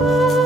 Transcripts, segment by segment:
Música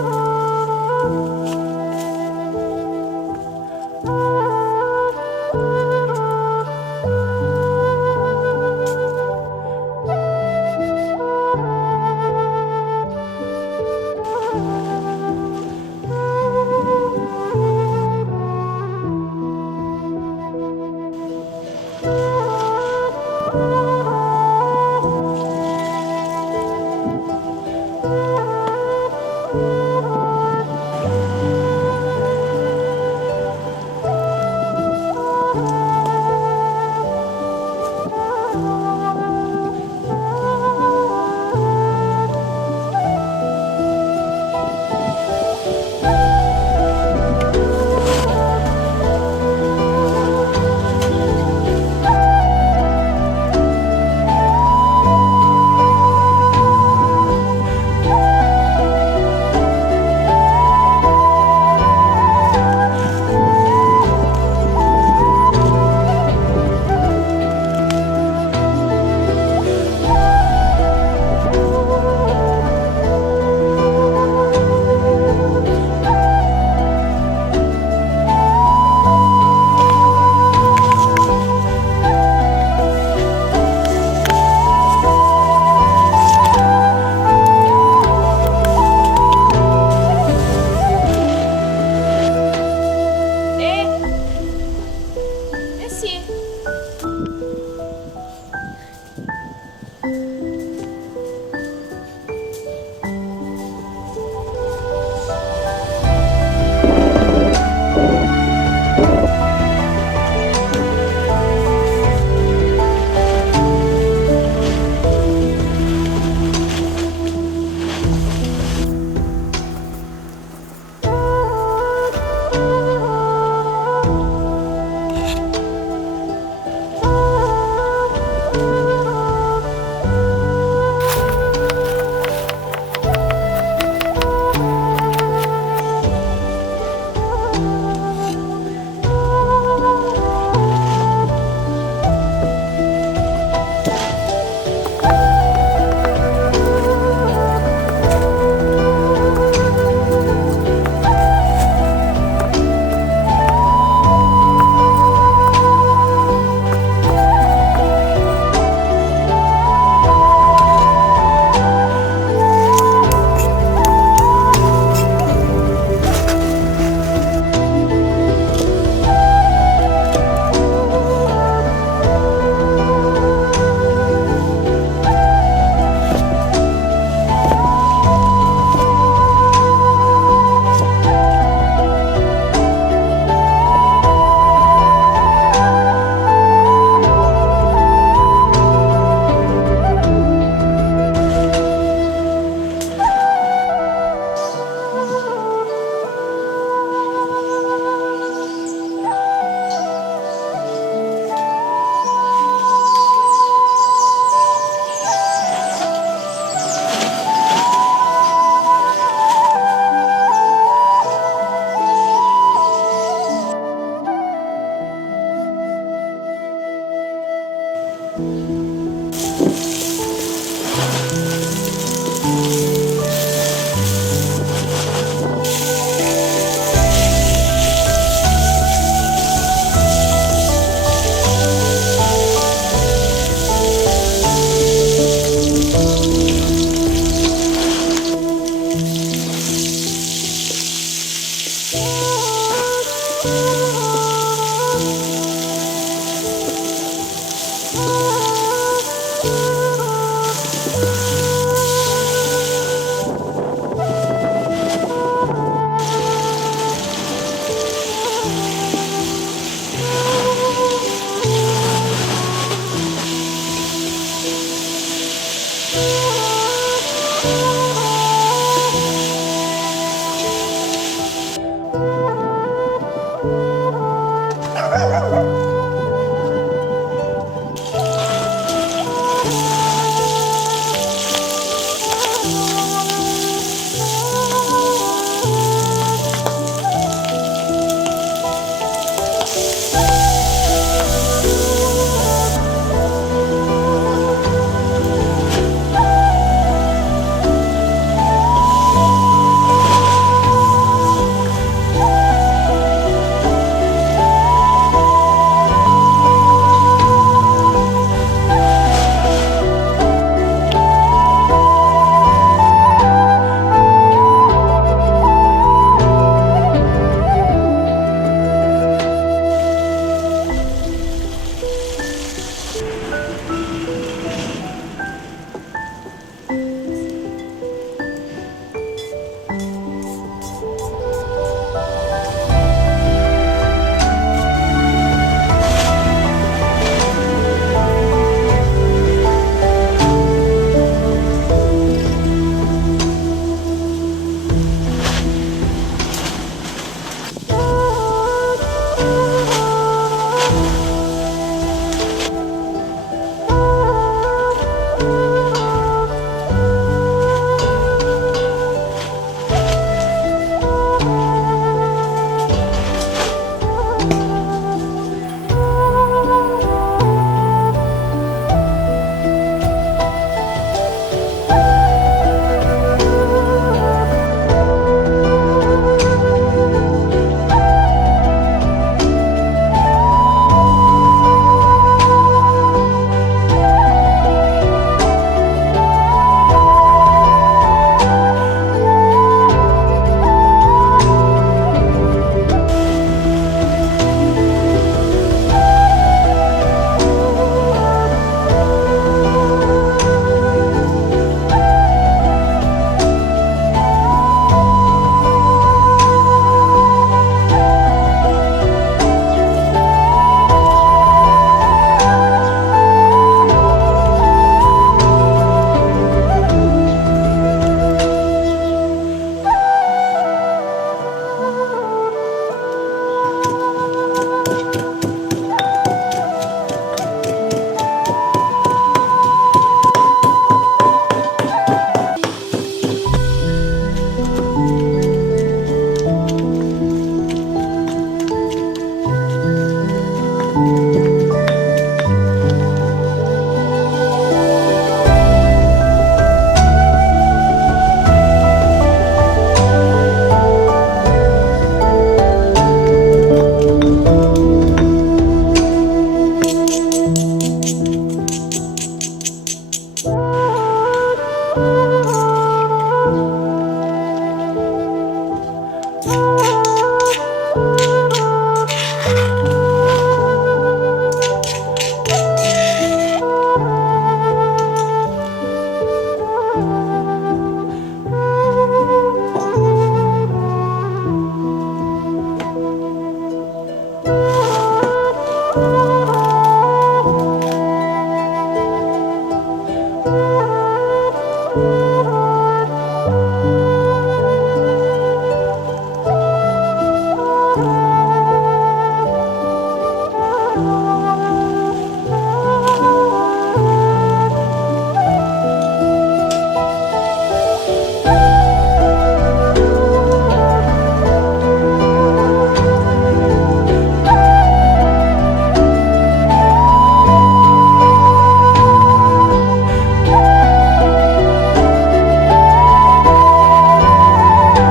Woo!